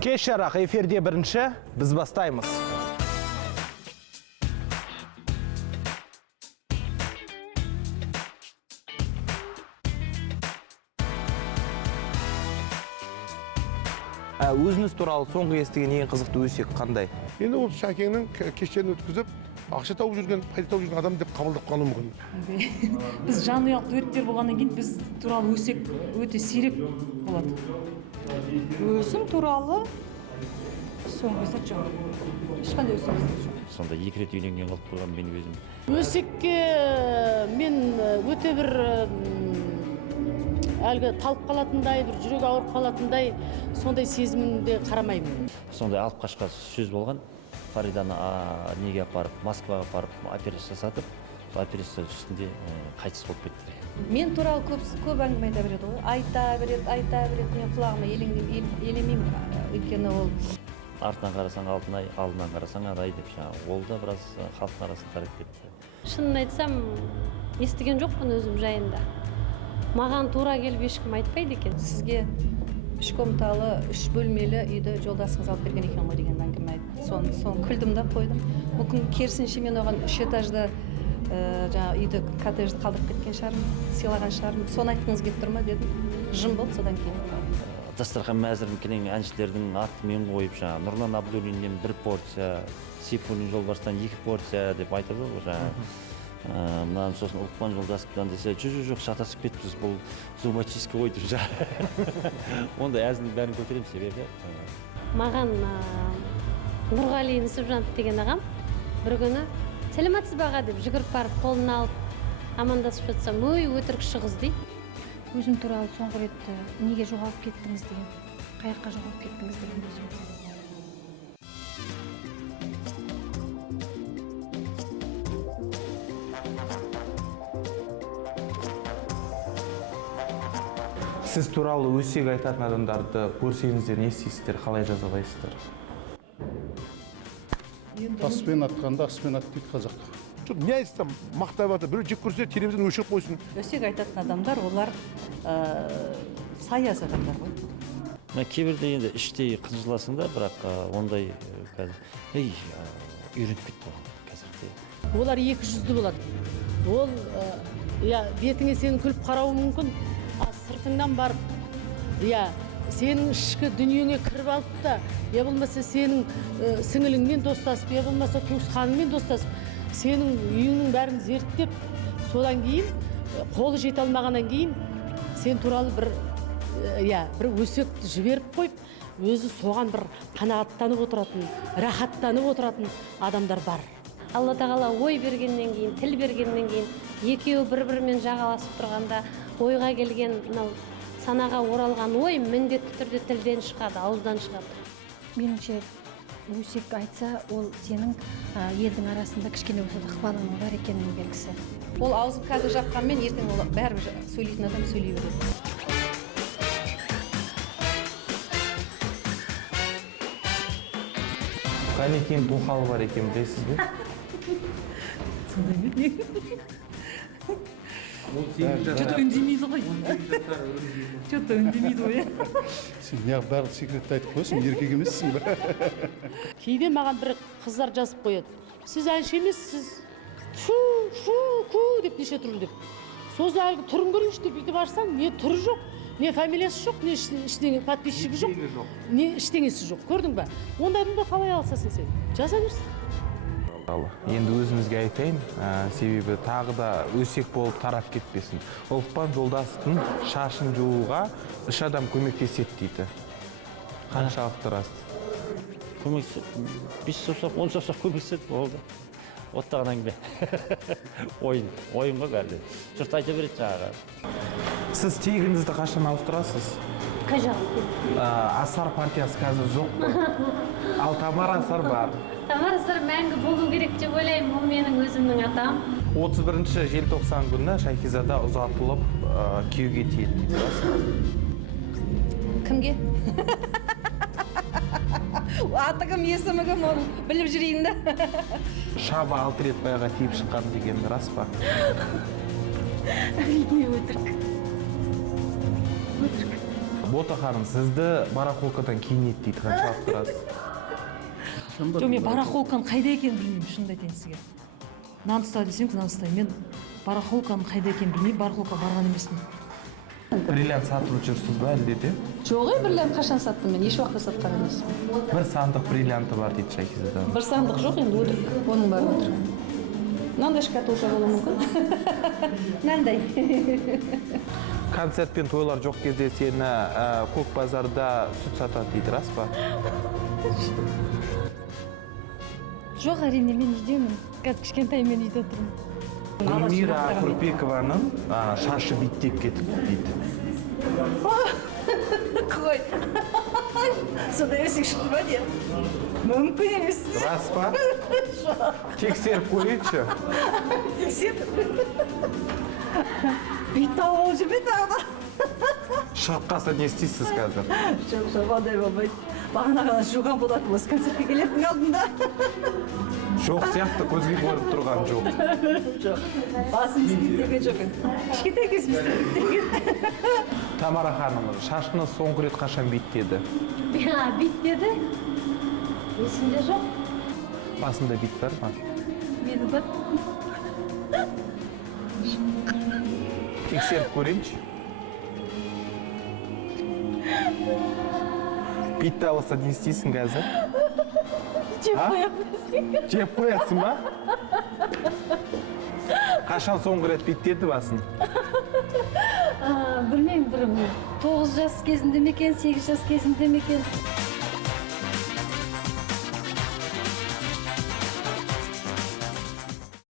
Кеш жарақ эфирде бірінші, біз бастаймыз. Өзіңіз туралы соңғы естіген ең қызықты өсек қандай? Енді ол Шәкеңнің кештерін өткізіп, ақша тауып жүрген, пайда тауып жүрген адам деп қабылдап қалуы мүмкін. Біз жанұялық дуэттер болғаннан кейін біз туралы өсек өте сирек болады. Өзім туралы соңғы сәт жоқ. Ешқандай өсек жоқ. Сонда екі рет үйленген қалып тұрған мен өзім. Өсекке мен өте бір әлгі талып қалатындай, бір жүрек ауырып қалатындай сондай сезімінде қарамаймын. Сондай алып қашқа сөз болған. Фариданы неге апарып, Москваға апарып операция жасатып, операция үстінде қайтыс болып кетті. Мен туралы көп әңгіме айта береді ғой. Айта береді, мен құлағыма елемеймін, өйткені ол. Артынан қарасаң алтын ай, алдынан қарасаң адай деп ол да біраз халықтың арасында тарап кетті. Шынын айтсам, естіген жоқпын өзім жайында. Маған тура келіп ешкім айтпайды екен. Сізге 3 комнаталы, 3 бөлмелі үйді жолдасыңыз алып берген екен ғой деген әңгіме айтты. Соны күлдім да қойдым. Мүмкін керісінше мен оған 3 этажды үйді, коттеджді қалдырып кеткен шығармын, сыйлаған шығармын. Соны айтқыңыз келіп тұр ма дедім. Жым болды содан кейін. Дастархан мәзірін келген әншілердің атын қойып, Нұрлан Абдуллиннен 1 порция, Сейфуллин Жолбарыстан 2 порция деп айтып ғой. Мынаны сосын Ұлықпан Жолдасовтан десе, жоқ, шатасып кетіпсіз, бұл зубочистка ғой деп. Онда әзілдің бәрін көтерем себебі. Маған Нұрғали Нүсіпжанов деген ағам бір күні сәлеметсіз бе аға деп жүгіріп барып қолын алып амандасып жатсам, өтірік шығыз дейді. Өзім туралы соңғы рет неге жоғалып кеттіңіз деген, қаяққа жоғалып кеттіңіз деген өзім. Сіз туралы өсек айтатын адамдарды көрсеңіздер, не істейсіздер, қалай жазалайсыздар? Таспен атқанда аспен ат дейді қазақ. Не айтсам, мақтап атыр, біреу жек көрсе телевизордан өшіріп қойсын. Өсек айтатын адамдар, олар саяз адамдар ғой. Кейбірде енді іштей қынжыласың да, бірақ ондай қазір, үйреніп кетті қазірде. Олар 200-ді болады. Ол бетіңе сенің күліп қарауы мүмкін, сыртыңнан барып, сенің ішкі дүниеңе кіріп алып та, болмаса сенің сіңіліңмен достасып, болмаса туысқаныңмен достасып, сенің үйіңнің бәрін зерттеп, содан кейін, қолы жете алмағаннан кейін, сен туралы бір өсекті жіберіп қойып, өзі соған бір қанағаттанып отыратын, рахаттанып отыратын адамдар бар. Алла тағала ой бергеннен кейін, тіл бергеннен кейін, екеуі бір-бірімен жағаласып тұрғанда, ойға келген, санаға оралған ой міндетті түрде тілден шығады, ауыздан шығады. Меніңше өсек айтса, ол сенің елдің арасында кішкене болса да ықпалының бар екенінің белгісі. Ол аузын қазір жапқанмен ертең ол бәрібір сөйлейтін адам сөйлей береді. Қанекең тоқалы бар екен, білесіз бе? Сондай ме? Что-то үндемейді ғой. Что-то үндемейді ғой. Сен неғып барлық секретті айтып қойсын, еркек емессің бе? Кейде маған бір қыздар жазып қояды. Сіз әнші емессіз, шу деп неше түрі деп. Сосын әлгі түрін көріңізші деп бүйтіп ашсаң, не түрі жоқ, не фамилиясы жоқ, не іштеңе подписчигі жоқ, не іштеңесі жоқ. Көрдің бе? Ондайдың қалай алсасын сен? Жаза берсін. Енді өзіңізге айтайын, себебі тағы да өсек болып тарап кетпесін. Ұлықпан Жолдасовтың шашын жууға 3 адам көмектеседі дейді. Қаншалықты рас? Көмектеседі, 5 саусақ, 10 саусақ көмектеседі, болды. Оттаған әңгіме. Ойын ғой бәрде. Жұрт айта береді жаңағы. Сіз тегіңізді қашан ауыстырасыз? Қай жағын? Асар партиясы қазір жоқ қой. Ал Тамара Асар бар. Тамара Асар мәңгі болу керек деп ойлаймын, ол менің өзімнің атам. 31 желтоқсан күні Шайхизада ұзатылып, күйеуге тиеді дейді. Кімге? Аты кім, есімі кім, оны біліп жүрейін да. Шаба 6 рет баяға тиіп шыққан деген рас па? Әрине өтірік. Бота ханым, сізді барахолкадан киінеді дейді, қаншалықты тұрасыз? жоқ, мен барахолканың қайда екенін білмеймін, шынымды айтайын сізге. Нан ұста десеңіз, нан ұстаймын. Мен барахолканың қайда екенін білмеймін, барахолка барған емеспін. Бриллиант сатып жүрсіз ба әлде де? Жоқ, бриллиант қашан саттым мен, еш уақытта сатқан емес. Бір сандық бриллианты бар дейді Шакизада. Бір сандық жоқ, енді өтірік, оның бәрі өтірік. Мынандай шкатулка болуы мүмкін. Мынандай. Концерт пен тойлар жоқ кезде сені көк базарда сүт сатады дейді, рас па? Жоқ, әрине мен үйдемін. Қазір кішкентай мен үйде тұрмын. Гүлмира Құрпекованың шашы биттеп кетіпті дейді. Қой. Сонда есік шықты ма не? Мүмкін емес. Рас па? Тексеріп көрейікші. Тексеріп. Бит тауып алып жүрме тағы да. Шығып қалса не істейсіз қазір? Жоқ, ондай болмайды. Бағана ғана жуған болатын осы концертке келетін алдында. Жоқ сияқты көзге көріп тұрған жоқ. Жоқ, басымыз биттеген жоқ. Кішкентай кезімізде биттеген. Тамара ханым, шашыңыз соңғы рет қашан биттеді? Биттеді. Есімде жоқ. Басында бит бар ма? Мені бар. Тексеріп көрейінші. Битті алса не істейсің қазір? Жеп қоямын. Жеп қоясың ба? Қашан соңғы рет биттеді басын? Білмеймін, 9 жас кезінде ме екен, 8 жас кезінде ме екен.